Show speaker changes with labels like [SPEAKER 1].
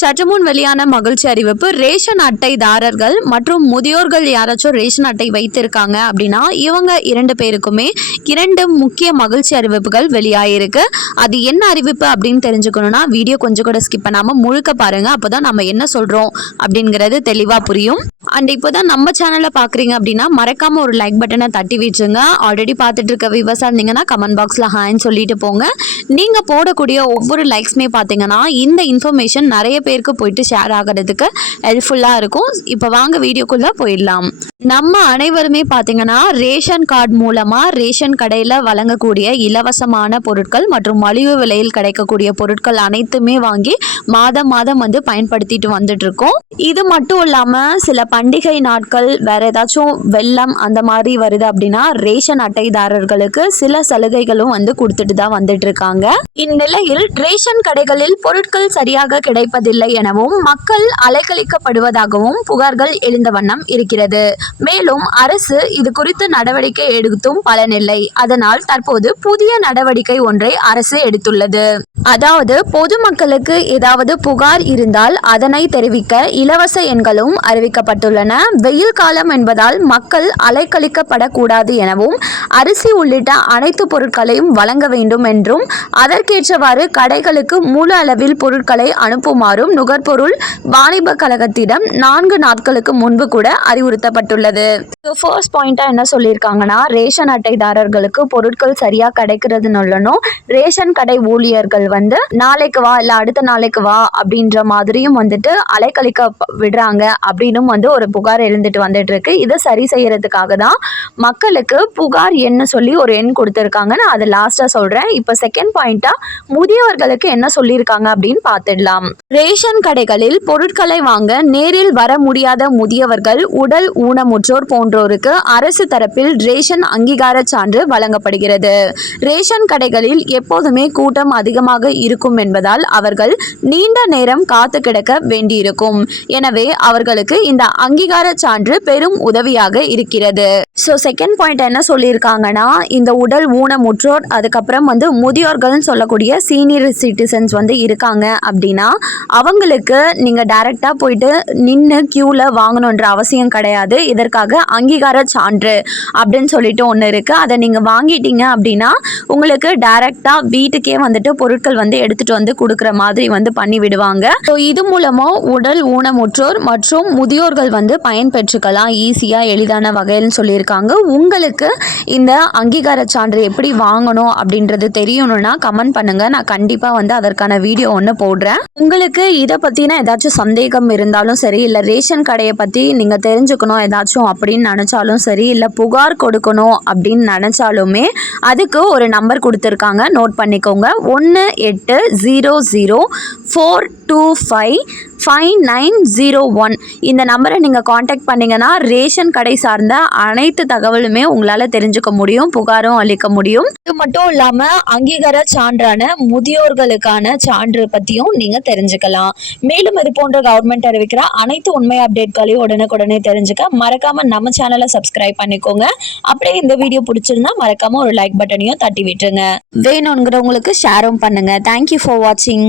[SPEAKER 1] சற்றுமுன் வெளியான மகிழ்ச்சி அறிவிப்பு ரேஷன் அட்டைதாரர்கள் மற்றும் முதியோர்கள் யாராச்சும் ரேஷன் அட்டை வைத்திருக்காங்க அப்படின்னா இவங்க இரண்டு பேருக்குமே இரண்டு முக்கிய மகிழ்ச்சி அறிவிப்புகள் வெளியாயிருக்கு. அது என்ன அறிவிப்பு அப்படின்னு தெரிஞ்சுக்கணும்னா வீடியோ கொஞ்சம் கூட ஸ்கிப் பண்ணாமல் முழுக்க பாருங்க. அப்போதான் நம்ம என்ன சொல்கிறோம் அப்படிங்கிறது தெளிவாக புரியும். அண்ட் இப்போ தான் நம்ம சேனலை பார்க்குறீங்க அப்படின்னா மறக்காம ஒரு லைக் பட்டனை தட்டி விட்டுருங்க. ஆல்ரெடி பார்த்துட்டு இருக்க விவசாயம் இருந்தீங்கன்னா கமெண்ட் பாக்ஸில் ஹாய்ன்னு சொல்லிட்டு போங்க. நீங்கள் போடக்கூடிய ஒவ்வொரு லைக்ஸ்மே பார்த்தீங்கன்னா இந்த இன்ஃபர்மேஷன் நிறைய பேருக்கு போயிட்டு ஷேர் ஆகிறதுக்கு ஹெல்ப்ஃபுல்லாக இருக்கும். இப்போ வாங்க வீடியோக்குள்ளே போயிடலாம். நம்ம அனைவருமே பார்த்தீங்கன்னா ரேஷன் கார்டு மூலமாக ரேஷன் கடையில் வழங்கக்கூடிய இலவசமான பொருட்கள் மற்றும் மலிவு விலையில் கிடைக்கக்கூடிய பொருட்கள் அனைத்துமே வாங்கி மாதம் மாதம் வந்து பயன்படுத்திட்டு வந்துட்டு இருக்கோம் இது மட்டும் இல்லாமல் சில பண்டிகை நாட்கள் வேற ஏதாச்சும் வெள்ளம் அந்த மாதிரி வருது அப்படின்னா ரேஷன் அட்டைதாரர்களுக்கு சில சலுகைகளும் வந்து கொடுத்துட்டு தான் வந்துட்டு இருக்காங்க. இந்நிலையில் ரேஷன் கடைகளில் பொருட்கள் சரியாக கிடைப்பதில்லை எனவும் மக்கள் அலைக்கழிக்கப்படுவதாகவும் புகார்கள் எழுந்த வண்ணம் இருக்கிறது. மேலும் அரசு இது குறித்து நடவடிக்கை எடுத்தும் பலனில்லை. அதனால் தற்போது புதிய நடவடிக்கை ஒன்றை அரசு எடுத்துள்ளது. அதாவது பொதுமக்களுக்கு ஏதாவது புகார் இருந்தால் அதனை தெரிவிக்க இலவச எண்களும் அறிவிக்கப்பட்டுள்ளன வெயில் காலம் என்பதால் மக்கள் அலைக்கழிக்கப்படக்கூடாது எனவும் அரிசி உள்ளிட்ட அனைத்து பொருட்களையும் வழங்க வேண்டும் என்றும் அதற்கேற்றவாறு கடைகளுக்கு முழு அளவில் பொருட்களை அனுப்புமாறும் நுகர்பொருள் வாணிப கழகத்திடம் நான்கு நாட்களுக்கு முன்பு கூட அறிவுறுத்தப்பட்டுள்ளது. ஸோ ஃபர்ஸ்ட் பாயிண்ட்டாக என்ன சொல்லியிருக்காங்கன்னா ரேஷன் அட்டைதாரர்களுக்கு பொருட்கள் சரியாக கிடைக்கிறதுனுள்ளனும் ரேஷன் கடை ஊழியர்கள் வந்து நாளைக்கு வா இல்லை அடுத்த நாளைக்கு வா அப்படின்ற மாதிரியும் வந்துட்டு அலைக்கழிக்க விடுறாங்க அப்படின்னும் வந்து ஒரு புகார் எழுந்துட்டு வந்துட்டு இருக்கு இதை சரி செய்யறதுக்காக தான் மக்களுக்கு புகார் என்ன சொல்லி ஒரு எண் கொடுத்துருக்காங்க நான் அதை லாஸ்ட்டாக சொல்கிறேன் இப்போ செகண்ட் பாயிண்ட்டாக முதியவர்களுக்கு என்ன சொல்லியிருக்காங்க அப்படின்னு பார்த்துடலாம். ரேஷன் கடைகளில் பொருட்களை வாங்க நேரில் வர முடியாத முதியவர்கள் உடல் ஊனமுற்றோர் போன்ற போன்றோருக்கு அரசு தரப்பில் ரேஷன் அங்கீகார சான்று வழங்கப்படுகிறது. ரேஷன் கடைகளில் எப்போதுமே கூட்டம் அதிகமாக இருக்கும் என்பதால் அவர்கள் நீண்ட நேரம் காத்து கிடக்க வேண்டியிருக்கும். எனவே அவர்களுக்கு இந்த அங்கீகார சான்று பெரும் உதவியாக இருக்கிறது. ஸோ செகண்ட் பாயிண்ட் என்ன சொல்லியிருக்காங்கன்னா இந்த உடல் ஊனமுற்றோர் அதுக்கப்புறம் வந்து முதியோர்கள்னு சொல்லக்கூடிய சீனியர் சிட்டிசன்ஸ் வந்து இருக்காங்க அப்படின்னா அவங்களுக்கு நீங்கள் டைரெக்டாக போயிட்டு நின்று க்யூவில் வாங்கணுன்ற அவசியம் கிடையாது. இதற்காக அங்கீகார சான்று அப்படின்னு சொல்லிட்டு ஒன்று இருக்குது அதை நீங்கள் வாங்கிட்டீங்க அப்படின்னா உங்களுக்கு டைரெக்டாக வீட்டுக்கே வந்துட்டு பொருட்கள் வந்து எடுத்துகிட்டு வந்து கொடுக்குற மாதிரி வந்து பண்ணி விடுவாங்க. ஸோ இது மூலமாக உடல் ஊனமுற்றோர் மற்றும் முதியோர்கள் வந்து பயன்பெற்றுக்கலாம். ஈஸியாக எளிதான வகையில்னு சொல்லியிருக்காங்க. உங்களுக்கு இந்த அங்கீகார சான்று எப்படி வாங்கணும் அப்படின்றது தெரியணும்னா கமெண்ட் பண்ணுங்கள் நான் கண்டிப்பாக வந்து அதற்கான வீடியோ ஒன்று போடுறேன். உங்களுக்கு இதை பற்றின ஏதாச்சும் சந்தேகம் இருந்தாலும் சரி இல்லை ரேஷன் கடையை பற்றி நீங்கள் தெரிஞ்சுக்கணும் ஏதாச்சும் அப்படின்னு நினச்சாலும் சரி இல்லை புகார் கொடுக்கணும் அப்படின்னு நினச்சாலுமே அதுக்கு ஒரு நம்பர் கொடுத்துருக்காங்க. நோட் பண்ணிக்கோங்க. ஒன்று எட்டு zero zero four two five five nine zero one இந்த நம்பரை நீங்கள் காண்டாக்ட் பண்ணிங்கன்னா ரேஷன் கடை சார்ந்த அனைத்து தகவலுமே உங்களால் தெரிஞ்சுக்க முடியும் புகாரும் அளிக்க முடியும். இது மட்டும் இல்லாமல் அங்கீகார சான்றான முதியோர்களுக்கான சான்று பற்றியும் நீங்கள் தெரிஞ்சுக்கலாம். மேலும் இது போன்ற கவர்மெண்ட் அறிவிக்கிற அனைத்து உண்மை அப்டேட்களையும் உடனுக்குடனே தெரிஞ்சுக்க மறக்காமல் நம்ம சேனலை சப்ஸ்கிரைப் பண்ணிக்கோங்க. அப்படியே இந்த வீடியோ பிடிச்சிருந்தா மறக்காமல் ஒரு லைக் பட்டனையும் தட்டி விட்டுருங்க. வேணுங்கிறவங்களுக்கு ஷேரும் பண்ணுங்கள் தேங்க்யூ ஃபார் வாட்சிங்